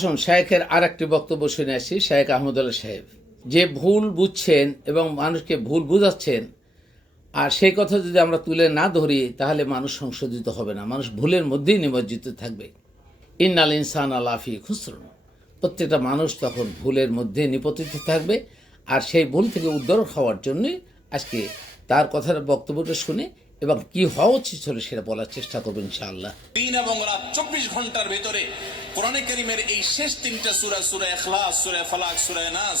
আসুন, শায়েখের আর একটি বক্তব্য শুনে আসি, শায়েখ আহমদুল্লাহ সাহেব। যে ভুল বুঝছেন এবং মানুষকে ভুল বুঝাচ্ছেন, আর সেই কথা যদি আমরা তুলে না ধরি, তাহলে মানুষ সংশোধিত হবে না। মানুষ ভুলের মধ্যেই নিমজ্জিত থাকবে। ইন্নাল ইনসান আলাফি খুসরুন। প্রত্যেকটা মানুষ তখন ভুলের মধ্যে নিপতিত থাকবে, আর সেই ভুল থেকে উদ্ধার হওয়ার জন্যই আজকে তার কথার বক্তব্যটা শুনে এবং কি হওয়া উচিত ছিল সেটা বলার চেষ্টা করবেন ইনশাআল্লাহ। দিন এবং রাত চব্বিশ ঘণ্টার ভেতরে কোরআনে করিমের এই শেষ তিনটা সুরা সুরা এখলাস সুরা ফালাক, সুরা নাস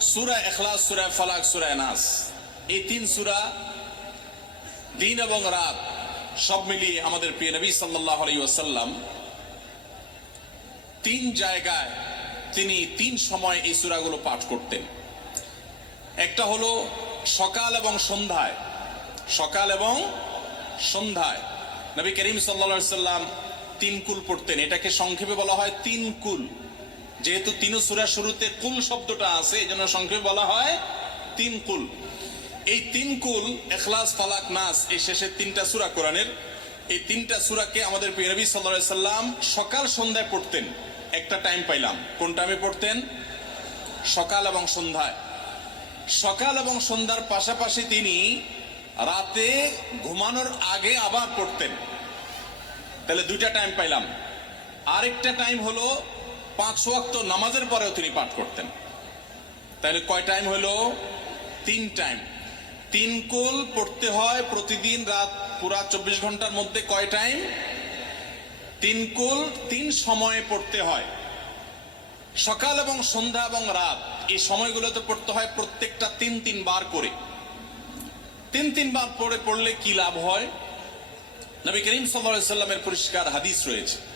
সুরা এখলাস সুরা ফালাক সুরা নাস এই তিন সুরা দিন এবং রাত সব মিলিয়ে আমাদের প্রিয় নবী সাল্লাল্লাহু আলাইহি ওয়াসাল্লাম তিন জায়গায় তিনি তিন সময় এই সূরাগুলো পাঠ করতেন। একটা হলো সকাল এবং সন্ধ্যায়। সকাল এবং সন্ধ্যায়। নবী করিম সাল্লা সাল্লাম তিন কুল পড়তেন। এটাকে সংক্ষেপে বলা হয় তিন কুল। যেহেতু তিন সুরা শুরুতে কুল শব্দটা আছে এই জন্য সংক্ষেপে বলা হয় তিন কুল। এই তিন কুল, এখলাস ফালাক নাস, এই শেষের তিনটা সুরা কোরআনের। এই তিনটা সুরাকে আমাদের প্রিয় নবী সাল্লাহ সাল্লাম সকাল, সন্ধ্যায় পড়তেন। একটা টাইম পাইলাম। কোন টাইমে পড়তেন? সকাল এবং সন্ধ্যায়। সকাল এবং সন্ধ্যার পাশাপাশি তিনি রাতে ঘুমানোর আগে আবার পড়তেন। তাহলে দুইটা টাইম পাইলাম। আরেকটা টাইম হলো পাঁচ ওয়াক্ত নামাজের পরেও তিনি পাঠ করতেন। তাহলে কয় টাইম হলো? তিন টাইম তিন কুল পড়তে হয় প্রতিদিন রাত পুরা চব্বিশ ঘণ্টার মধ্যে কয় টাইম তিন কুল তিন সময়ে পড়তে হয়। সকাল এবং সন্ধ্যা এবং রাত, এই সময়গুলোতে পড়তে হয় প্রত্যেকটা তিন তিন বার করে। তিন তিন বার পড়ে পড়লে কি লাভ হয়? নবী করিম সাল্লামের পরিষ্কার হাদিস রয়েছে।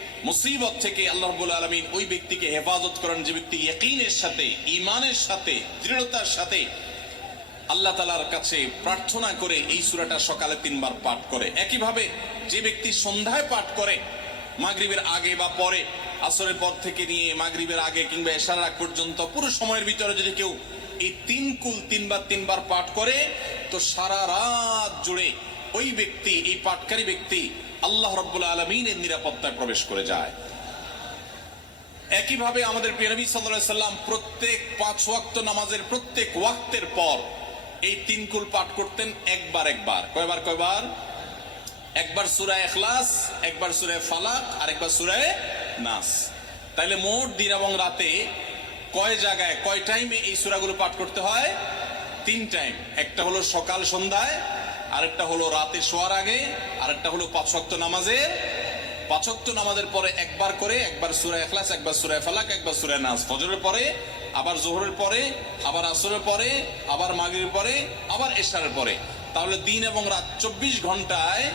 মুসিবত থেকে আল্লাহ আলমিন ওই ব্যক্তিকে হেফাজত করেন যে ব্যক্তি ইয়কিনের সাথে ইমানের সাথে, দৃঢ়তার সাথে আল্লাহ তালার কাছে প্রার্থনা করে এই সুরাটা সকালে তিনবার পাঠ করে। একইভাবে যে ব্যক্তি সন্ধ্যায় পাঠ করে, মাগরিবের আগে বা পরে, আসরের পর থেকে নিয়ে মাগরিবের আগে কিংবা এশার আগ পর্যন্ত, পুরো সময়ের ভিতরে যদি কেউ এই তিন কুল তিনবার তিনবার পাঠ করে, তো সারা রাত জুড়ে ওই ব্যক্তি, এই পাঠকারী ব্যক্তি আল্লাহ রব্বুল আলমিনের নিরাপত্তায় প্রবেশ করে যায়। একইভাবে আমাদের প্রিয় নবী সাল্লাল্লাহু সাল্লাম প্রত্যেক পাঁচ ওয়াক্ত নামাজের প্রত্যেক ওয়াক্তের পর এই তিন কুল পাঠ করতেন একবার একবার। কয়বার কয়বার? একবার সুরায় ইখলাস, একবার সুরায় ফালাক আর একবার সূরা নাস। তাইলে মোট দিন এবং রাতে কয় জায়গায়, কয় টাইমে এই সূরাগুলো পাঠ করতে হয়? তিন টাইম একটা হলো সকাল সন্ধ্যায় আরেকটা হলো রাতে শোয়ার আগে, আরেকটা হলো পাঁচক্ত নামাজের। পাঁচক্ত নামাজের পরে একবার করে, একবার সুরা এখলাস একবার সুরা ফালাক, একবার সুরা নাস। ফজরের পরে, আবার জোহরের পরে, আবার আসরের পরে, আবার মাগের পরে, আবার এশারের পরে। তাহলে দিন এবং রাত চব্বিশ ঘন্টায়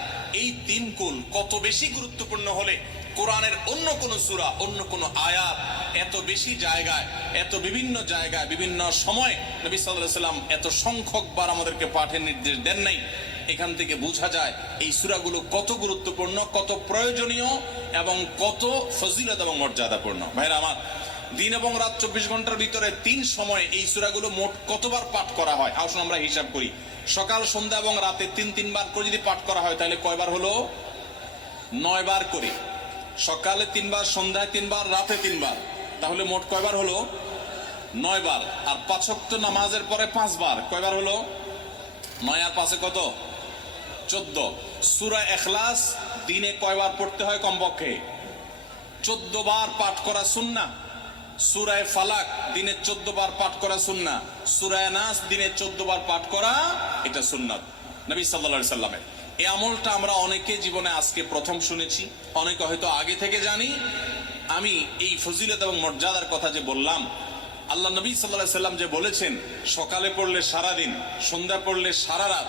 এই তিন কুল কত বেশি গুরুত্বপূর্ণ হলে কোরআনের অন্য কোন সূরা, অন্য কোন আয়াত এত বেশি জায়গায়, এত বিভিন্ন জায়গায়, বিভিন্ন সময় নবী সাল্লাম এত সংখ্যক বার আমাদেরকে পাঠের নির্দেশ দেন নাই। এখান থেকে বোঝা যায় এই সূরাগুলো কত গুরুত্বপূর্ণ, কত প্রয়োজনীয় এবং কত ফজিলত এবং মর্যাদাপূর্ণ। ভাইরা আমার, দিন এবং রাত চব্বিশ ঘণ্টার ভিতরে তিন সময়ে এই সূরাগুলো মোট কতবার পাঠ করা হয়? আসুন আমরা হিসাব করি। সকাল, সন্ধ্যা এবং রাতে তিন, তিনবার করে যদি পাঠ করা হয়, তাহলে কয়বার হলো? নয় বার করে। সকালে তিনবার, সন্ধ্যায় তিনবার, রাতে তিনবার। তাহলে মোট কয়বার হলো? নয় বার আর পাঁচক্ত নামাজের পরে পাঁচবার। কয়বার হলো? নয় আর পাঁচে কত? চোদ্দ। সুরা এখলাস দিনে কয়বার পড়তে হয় কমপক্ষে? চোদ্দ বার পাঠ করা সুন্না। সুরায় ফালাক দিনে চোদ্দ বার পাঠ করা সুন্না। সুরায় নাস দিনে চোদ্দ বার পাঠ করা এটা সুন্নাত। নবী সাল্লা সাল্লামের। এই আমলটা আমরা অনেকে জীবনে আজকে প্রথম শুনেছি, অনেকে হয়তো আগে থেকে জানি। আমি এই ফজিলত এবং মর্যাদার কথা যে বললাম, আল্লাহ নবী সাল্লাহ সাল্লাম যে বলেছেন, সকালে পড়লে সারা দিন সন্ধ্যা পড়লে সারা রাত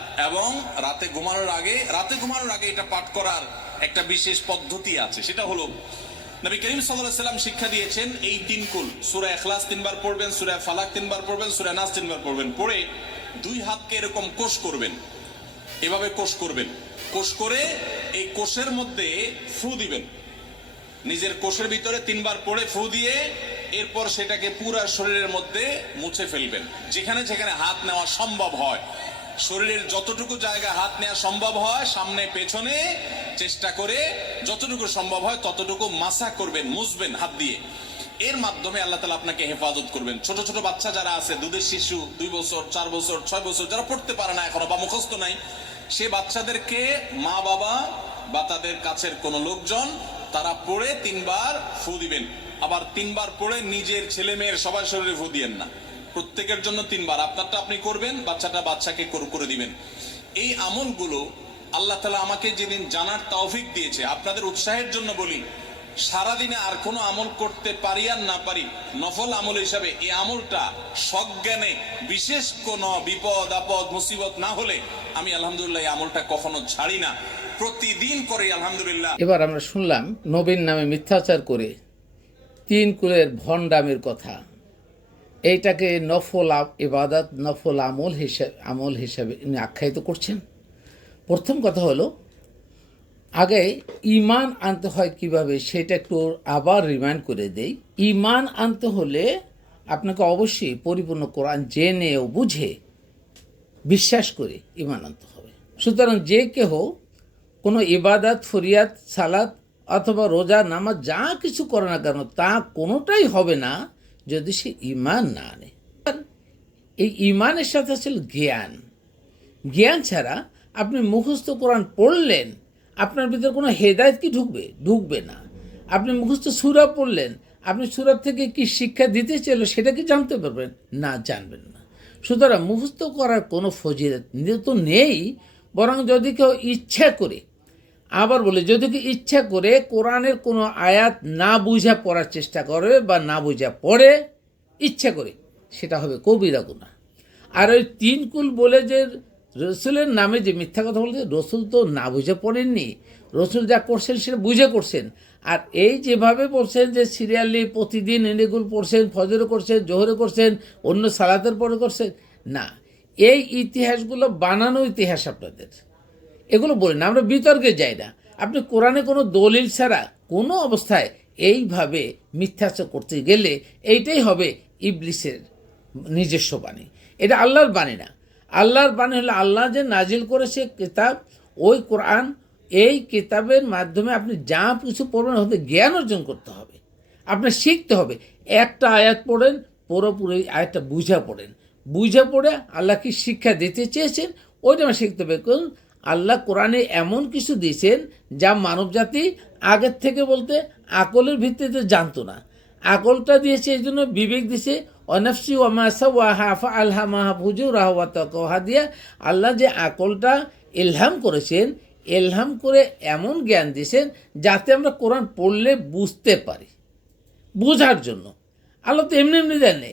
এবং রাতে ঘুমানোর আগে, রাতে ঘুমানোর আগে এটা পাঠ করার একটা বিশেষ পদ্ধতি আছে। সেটা হলো, নবী করিম সাল্লাম শিক্ষা দিয়েছেন এই তিন কুল। সূরা ইখলাস তিনবার পড়বেন, সূরা ফালাক তিনবার পড়বেন, সূরা নাস তিনবার পড়বেন। পড়ে দুই হাতকে এরকম কোষ করবেন। এভাবে কোষ করবেন। কোষ করে এই কোষের মধ্যে ফু দিবেন। নিজের কোষের ভিতরে তিনবার পড়ে ফু দিয়ে এরপর সেটাকে পুরা শরীরের মধ্যে মুছে ফেলবেন। যেখানে যেখানে হাত নেওয়া সম্ভব হয়। শরীরের যতটুকু জায়গা হাত নেওয়া সম্ভব হয়, সামনে পেছনে চেষ্টা করে যতটুকু সম্ভব হয়, ততটুকু মাসা করবেন, মুছবেন হাত দিয়ে। এর মাধ্যমে আল্লাহ তালা আপনাকে হেফাজত করবেন। ছোট ছোট বাচ্চা যারা আছে, দুধের শিশু, দুই বছর, চার বছর, ছয় বছর, যারা পড়তে পারে না এখনও বা মুখস্থ নাই, সে বাচ্চাদেরকে মা বাবা বা তাদের কাছের কোনো লোকজন তারা পড়ে তিনবার ফু দিবেন। আবার তিনবার পড়ে নিজের ছেলে মেয়ের সবার শরীরে ফু দিয়েন না। প্রত্যেকের জন্য তিনবার। আপনারটা আপনি করবেন, বাচ্চাটা বাচ্চাকে কর- দিবেন। এই আমলগুলো আল্লাহ তালা আমাকে যেদিন জানার তৌফিক দিয়েছে, আপনাদের উৎসাহের জন্য বলি, সারাদিনে আর কোনো আমল করতে পারি আর না পারি, নফল আমল হিসাবে এই আমলটা সজ্ঞানে বিশেষ কোনো বিপদ, আপদ, মুসিবত না হলে আমি আলহামদুলিল্লাহ এই আমলটা কখনো ছাড়ি না। প্রতিদিন করে আলহামদুলিল্লাহ। এবার আমরা শুনলাম নবীন নামে মিথ্যাচার করে তিন কুলের ভণ্ডামের কথা। এইটাকে নফল ইবাদত, নফল আমল হিসাবে আমল হিসাবে উনি আখ্যায়িত করছেন। প্রথম কথা হলো, আগে ইমান আনতে হয় কীভাবে সেটা একটু আবার রিমাইন্ড করে দেই। ইমান আনতে হলে আপনাকে অবশ্যই পরিপূর্ণ কোরআন জেনে ও বুঝে বিশ্বাস করে ইমান আনতে হবে। সুতরাং যে কেহ কোনো ইবাদত, ফরিয়াদ, সালাত অথবা রোজা, নামাজ যা কিছু করে না কেন তা কোনোটাই হবে না। যদি সে ইমান না আনে। এই ইমানের সাথে আসলে জ্ঞান। জ্ঞান ছাড়া আপনি মুখস্থ কোরআন পড়লেন, আপনার ভিতরে কোনো হেদায়ত কি ঢুকবে? ঢুকবে না। আপনি মুখস্থ সুরা পড়লেন, আপনি সুরার থেকে কি শিক্ষা দিতে চাইলো সেটা কি জানতে পারবেন? না, জানবেন না। সুতরাং মুখস্থ করার কোনো ফজিলত তো নেই, বরং যদি কেউ ইচ্ছা করে আবার বলে, যদি কেউ ইচ্ছা করে কোরআনের কোনো আয়াত না বুঝা পড়ার চেষ্টা করে বা না বুঝা পড়ে, ইচ্ছা করে, সেটা হবে কবিরা গুণা আর ওই তিন কুল বলে যে রসুলের নামে যে মিথ্যা কথা বলছে, রসুল তো না বুঝে পড়েননি। রসুল যা করছেন সেটা বুঝে করছেন। আর এই যেভাবে বলছেন যে সিরিয়ালি প্রতিদিন এগুলো পড়ছেন, ফজরে করছেন, জোহরে করছেন, অন্য সালাতের পরে করছেন, না, এই ইতিহাসগুলো বানানো ইতিহাস আপনাদের। এগুলো বলি না, আমরা বিতর্কে যাই না। আপনি কোরআনে কোনো দলিল ছাড়া কোনো অবস্থায় এইভাবে মিথ্যাচার করতে গেলে এইটাই হবে ইবলিসের নিজস্ব বাণী। এটা আল্লাহর বাণী না। আল্লাহর বাণী হলো আল্লাহ যে নাজিল করেছে কিতাব, ওই কোরআন, এই কিতাবের মাধ্যমে আপনি যা কিছু পড়বেন হতে জ্ঞান অর্জন করতে হবে। আপনার শিখতে হবে। একটা আয়াত পড়েন, পুরোপুরি আয়াতটা বুঝা পড়েন। বুঝা পড়ে আল্লাহ কি শিক্ষা দিতে চেয়েছেন, ওইটা আমার শিখতে হবে। কারণ আল্লাহ কোরআনে এমন কিছু দিয়েছেন যা মানবজাতি আগের থেকে বলতে আকলের ভিত্তিতে জানতো না। আকলটা দিয়েছে এই জন্য বিবেক দিয়েছে, অনফসি ওয়ামাসা ওয়াহাফা আল্লাহ মাহফুজু রাহওয়াতহা দিয়া আল্লাহ যে আকলটা এলহাম করেছেন এলহাম করে এমন জ্ঞান দিয়েছেন যাতে আমরা কোরআন পড়লে বুঝতে পারি, বোঝার জন্য। আল্লাহ তো এমনি এমনি দেন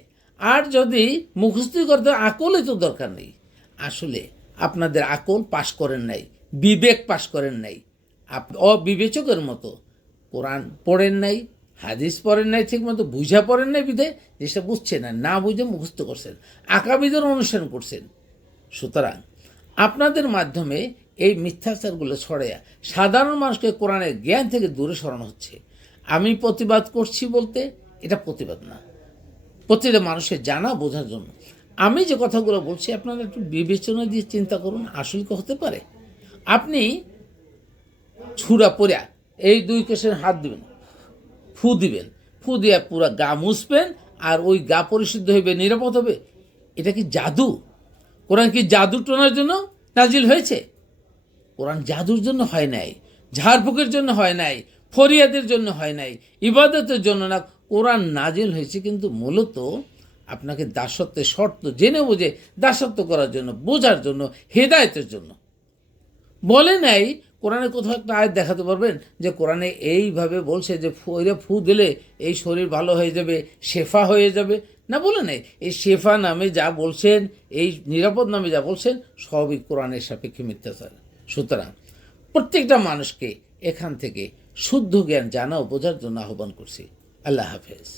আর যদি মুখস্থি করতে আকলে তো দরকার নেই। আসলে আপনাদের আকল পাশ করেন নাই, বিবেক পাশ করেন নাই। আপ অবিবেচকের মতো কোরআন পড়েন নাই, হাদিস পড়েন নাই ঠিক মতো বুঝা পড়েন নাই বিধে যেসব বুঝছেন না না বুঝে মুখস্থ করছেন, আঁকাবিদের অনুসরণ করছেন। সুতরাং আপনাদের মাধ্যমে এই মিথ্যাচারগুলো ছড়াইয়া সাধারণ মানুষকে কোরআনের জ্ঞান থেকে দূরে সরানো হচ্ছে। আমি প্রতিবাদ করছি বলতে এটা প্রতিবাদ না। প্রতিটা মানুষের জানা বোঝার জন্য আমি যে কথাগুলো বলছি, আপনারা একটু বিবেচনা দিয়ে চিন্তা করুন আসল কি হতে পারে। আপনি ছুরা পড়া, এই দুই কেসের হাত দিবেন, ফু দিবেন, ফু দিয়ে পুরা গা মুছবেন, আর ওই গা পরিশুদ্ধ হইবে, নিরাপদ হবে, এটা কি জাদু? কোরআন কি জাদু টোনার জন্য নাজিল হয়েছে? কোরআন জাদুর জন্য হয় নাই, ঝাড়ফুঁকের জন্য হয় নাই, ফরিয়াদের জন্য হয় নাই, ইবাদতের জন্য না, কোরআন নাজিল হয়েছে, কিন্তু মূলত আপনাকে দাসত্বের শর্ত জেনে বুঝে দাসত্ব করার জন্য, বোঝার জন্য, হেদায়তের জন্য। বলে নাই, কোরআনে কোথাও একটা আয়াত দেখাতে পারবেন যে কোরআনে এইভাবে বলছে যে ফু ফু দিলে এই শরীর ভালো হয়ে যাবে, শেফা হয়ে যাবে। না, বলে নাই। এই শেফা নামে যা বলছেন, এই নিরাপদ নামে যা বলছেন, সবই কোরআনের সাপেক্ষে মিথ্যাচার। সুতরাং প্রত্যেকটা মানুষকে এখান থেকে শুদ্ধ জ্ঞান জানা ও বোঝার জন্য আহ্বান করছি। আল্লাহ হাফেজ।